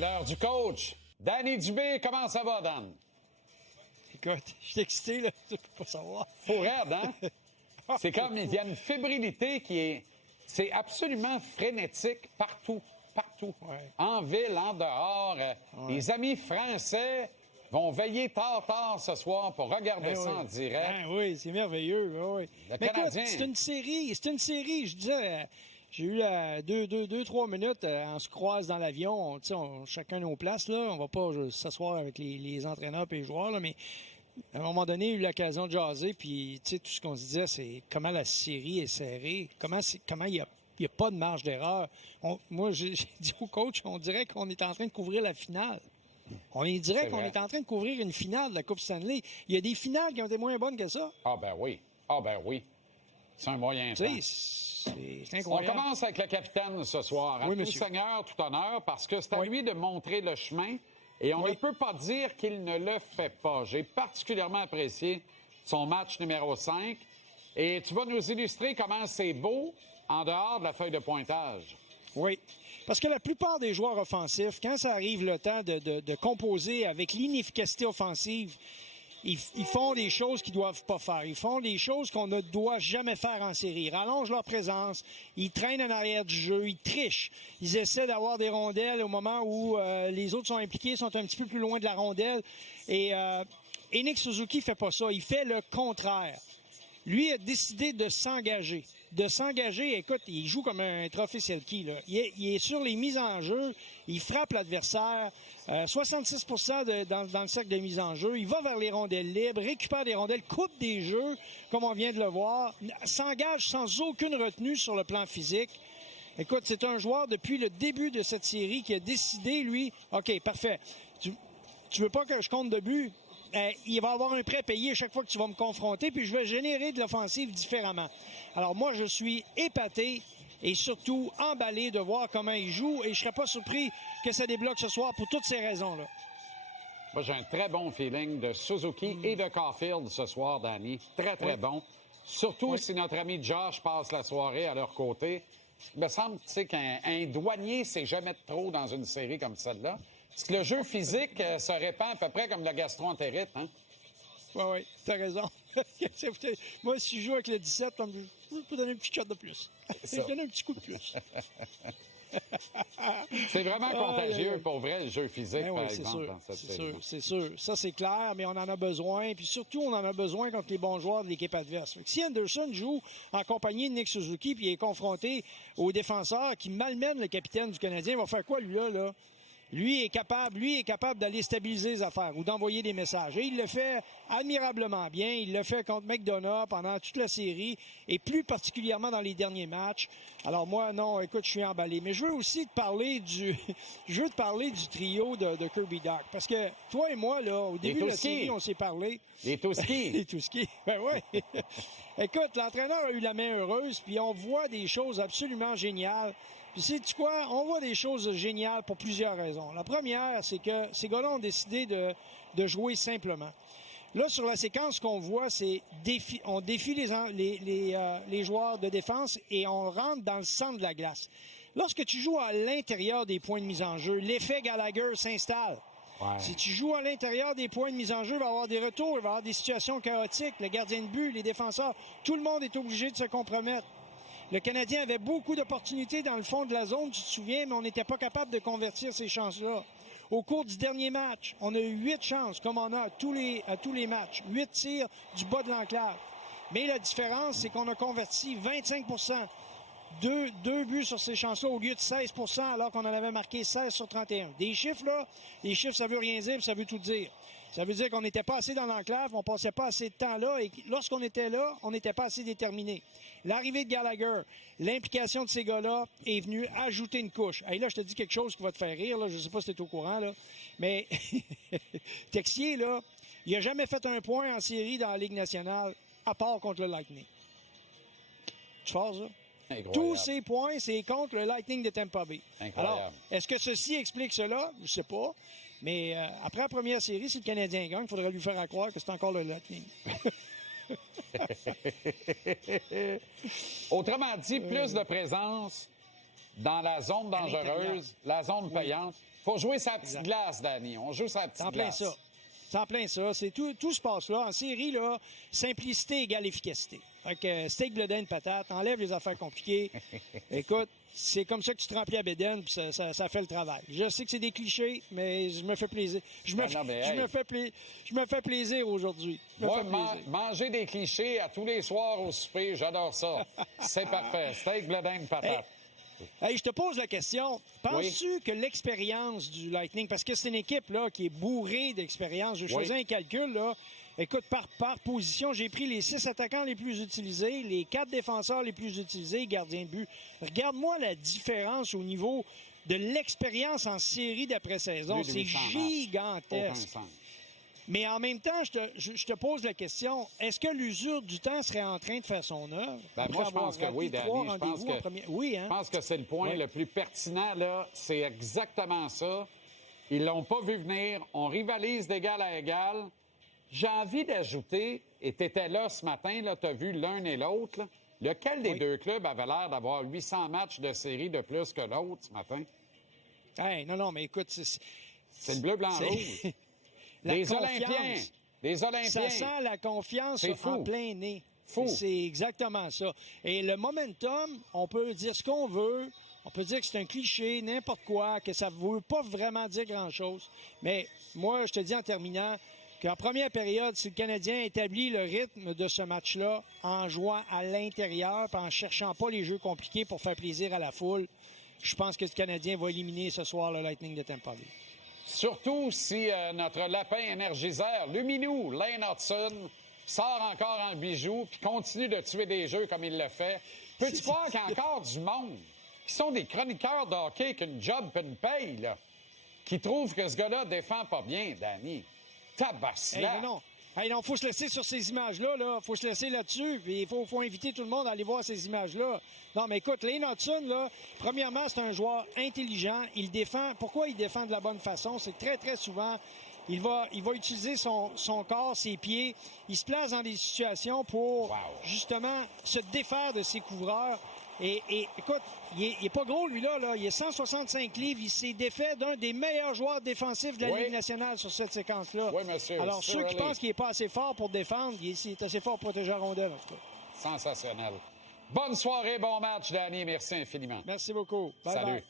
C'est l'heure du coach. Danny Dubé, comment ça va, Dan? Écoute, je suis excité, là. Tu peux pas savoir. Faut raide, hein? C'est comme, il y a une fébrilité qui est... C'est absolument frénétique partout. Partout. Ouais. En ville, en dehors. Les amis français vont veiller tard ce soir pour regarder ça en direct. Oui, c'est merveilleux. Oui. Le Mais Canadien... écoute, c'est une série. Je disais, j'ai eu 2-3 minutes, on se croise dans l'avion, chacun nos places, là. On va pas s'asseoir avec les entraîneurs et les joueurs, là, mais à un moment donné, j'ai eu l'occasion de jaser, puis tout ce qu'on se disait, c'est comment la série est serrée, comment il y a pas de marge d'erreur. Moi, j'ai dit au coach, on dirait qu'on est en train de couvrir la finale. On dirait qu'on est en train de couvrir une finale de la Coupe Stanley. Il y a des finales qui ont été moins bonnes que ça. Ah ben oui. C'est un moyen temps. C'est incroyable. On commence avec le capitaine ce soir. Oui, tout monsieur. Seigneur, tout honneur, parce que c'est à lui de montrer le chemin et on ne peut pas dire qu'il ne le fait pas. J'ai particulièrement apprécié son match numéro 5 et tu vas nous illustrer comment c'est beau en dehors de la feuille de pointage. Oui. Parce que la plupart des joueurs offensifs, quand ça arrive le temps de composer avec l'inefficacité offensive, ils font des choses qu'ils doivent pas faire. Ils font des choses qu'on ne doit jamais faire en série. Ils rallongent leur présence, ils traînent en arrière du jeu, ils trichent. Ils essaient d'avoir des rondelles au moment où les autres sont impliqués, sont un petit peu plus loin de la rondelle. Et Nick Suzuki fait pas ça. Il fait le contraire. Lui a décidé de s'engager. Écoute, il joue comme un trophée Selkie, là. Il est sur les mises en jeu, il frappe l'adversaire, 66% dans le cercle de mise en jeu, il va vers les rondelles libres, récupère des rondelles, coupe des jeux, comme on vient de le voir, s'engage sans aucune retenue sur le plan physique. Écoute, c'est un joueur depuis le début de cette série qui a décidé, lui, OK, parfait, tu veux pas que je compte de but? Il va avoir un prêt payé chaque fois que tu vas me confronter, puis je vais générer de l'offensive différemment. Alors moi, je suis épaté et surtout emballé de voir comment il joue, et je serais pas surpris que ça débloque ce soir pour toutes ces raisons-là. Moi, j'ai un très bon feeling de Suzuki et de Caulfield ce soir, Danny. Très bon. Surtout si notre ami Josh passe la soirée à leur côté. Il me semble, qu'un douanier, c'est jamais de trop dans une série comme celle-là. Parce que le jeu physique se répand à peu près comme le gastro-entérite, hein? Oui, t'as raison. Moi, si je joue avec le 17, je peux donner un petit shot de plus. Je donne un petit coup de plus. C'est vraiment contagieux, pour vrai, le jeu physique, par exemple, dans cette série. C'est sûr. Ça, c'est clair, mais on en a besoin. Puis surtout, on en a besoin contre les bons joueurs de l'équipe adverse. Fait que si Anderson joue en compagnie de Nick Suzuki puis il est confronté aux défenseurs qui malmènent le capitaine du Canadien, il va faire quoi, lui, là? Lui est capable d'aller stabiliser les affaires ou d'envoyer des messages. Et il le fait admirablement bien. Il le fait contre McDonough pendant toute la série et plus particulièrement dans les derniers matchs. Alors moi, non, écoute, je suis emballé. Mais je veux aussi te parler du trio de Kirby Dach. Parce que toi et moi, là, au début de la série, on s'est parlé. Les Touskis. Les Touskis. Ben oui. Écoute, l'entraîneur a eu la main heureuse, puis on voit des choses absolument géniales. Puis sais-tu quoi? On voit des choses géniales pour plusieurs raisons. La première, c'est que ces gars-là ont décidé de jouer simplement. Là, sur la séquence qu'on voit, c'est on défie les joueurs de défense et on rentre dans le centre de la glace. Lorsque tu joues à l'intérieur des points de mise en jeu, l'effet Gallagher s'installe. Ouais. Si tu joues à l'intérieur des points de mise en jeu, il va y avoir des retours, il va y avoir des situations chaotiques. Le gardien de but, les défenseurs, tout le monde est obligé de se compromettre. Le Canadien avait beaucoup d'opportunités dans le fond de la zone, tu te souviens, mais on n'était pas capable de convertir ces chances-là. Au cours du dernier match, on a eu 8 chances, comme on a à tous les matchs. 8 tirs du bas de l'enclave. Mais la différence, c'est qu'on a converti 25%. Deux buts sur ces chances-là au lieu de 16%, alors qu'on en avait marqué 16 sur 31. Des chiffres, là, les chiffres, ça veut rien dire, puis ça veut tout dire. Ça veut dire qu'on n'était pas assez dans l'enclave, on passait pas assez de temps là, et lorsqu'on était là, on n'était pas assez déterminé. L'arrivée de Gallagher, l'implication de ces gars-là est venue ajouter une couche. Et là, je te dis quelque chose qui va te faire rire, là, je sais pas si tu es au courant, là, mais Texier, là, il a jamais fait un point en série dans la Ligue nationale, à part contre le Lightning. Tu fais ça? Incroyable. Tous ces points, c'est contre le Lightning de Tampa Bay. Incroyable. Alors, est-ce que ceci explique cela? Je sais pas. Mais après la première série, si le Canadien gagne, il faudrait lui faire croire que c'est encore le Lightning. Autrement dit, plus de présence dans la zone dangereuse, la zone payante. Faut jouer sa petite glace, Danny. On joue sa petite glace. Ça. C'est en plein ça. C'est tout se passe là. En série, là, simplicité égale efficacité. Fait que steak, blé d'Inde, patate, enlève les affaires compliquées. Écoute, c'est comme ça que tu te remplis à bédaine, puis ça fait le travail. Je sais que c'est des clichés, mais je me fais plaisir. Je me fais plaisir aujourd'hui. Manger des clichés à tous les soirs au souper, j'adore ça. C'est parfait. Steak, blé d'Inde, patate. Hey, je te pose la question. Penses-tu que l'expérience du Lightning, parce que c'est une équipe là, qui est bourrée d'expérience, j'ai choisi un calcul, là. Écoute, par position, j'ai pris les 6 attaquants les plus utilisés, les 4 défenseurs les plus utilisés, gardiens de but. Regarde-moi la différence au niveau de l'expérience en série d'après-saison. C'est gigantesque. Mais en même temps, je te pose la question, est-ce que l'usure du temps serait en train de faire son œuvre? Moi, je pense que oui, Danny. Je pense que c'est le point le plus pertinent, là. C'est exactement ça. Ils l'ont pas vu venir. On rivalise d'égal à égal. J'ai envie d'ajouter, et tu étais là ce matin, tu as vu l'un et l'autre, là. Lequel des deux clubs avait l'air d'avoir 800 matchs de série de plus que l'autre ce matin? Hey, non, mais écoute... C'est le bleu, blanc, rouge. Des Olympiens. Ça sent la confiance en plein nez. C'est exactement ça. Et le momentum, on peut dire ce qu'on veut. On peut dire que c'est un cliché, n'importe quoi, que ça ne veut pas vraiment dire grand-chose. Mais moi, je te dis en terminant qu'en première période, si le Canadien établit le rythme de ce match-là en jouant à l'intérieur et en ne cherchant pas les jeux compliqués pour faire plaisir à la foule, je pense que le Canadien va éliminer ce soir le Lightning de Tampa Bay. Surtout si notre lapin énergiseur, Luminou, Lane Hudson, sort encore en bijou puis continue de tuer des jeux comme il le fait. Peux-tu croire qu'il y a encore du monde qui sont des chroniqueurs de hockey qu'une job et une paye, là, qui trouvent que ce gars-là défend pas bien, Danny? Tabaslac! Non, faut se laisser sur ces images-là. Là. Faut se laisser là-dessus. Puis il faut inviter tout le monde à aller voir ces images-là. Non, mais écoute, Lane Hudson, là, premièrement, c'est un joueur intelligent. Il défend. Pourquoi il défend de la bonne façon? C'est très, très souvent, il va utiliser son corps, ses pieds. Il se place dans des situations pour, justement, se défaire de ses couvreurs. Et écoute, il est pas gros, lui, là. Il est 165 livres. Il s'est défait d'un des meilleurs joueurs défensifs de la Ligue nationale sur cette séquence-là. Oui, monsieur. Alors, ceux qui pensent qu'il n'est pas assez fort pour défendre, il est assez fort pour protéger la rondelle, en tout cas. Sensationnel. Bonne soirée, bon match, Danny. Merci infiniment. Merci beaucoup. Bye Salut. bye.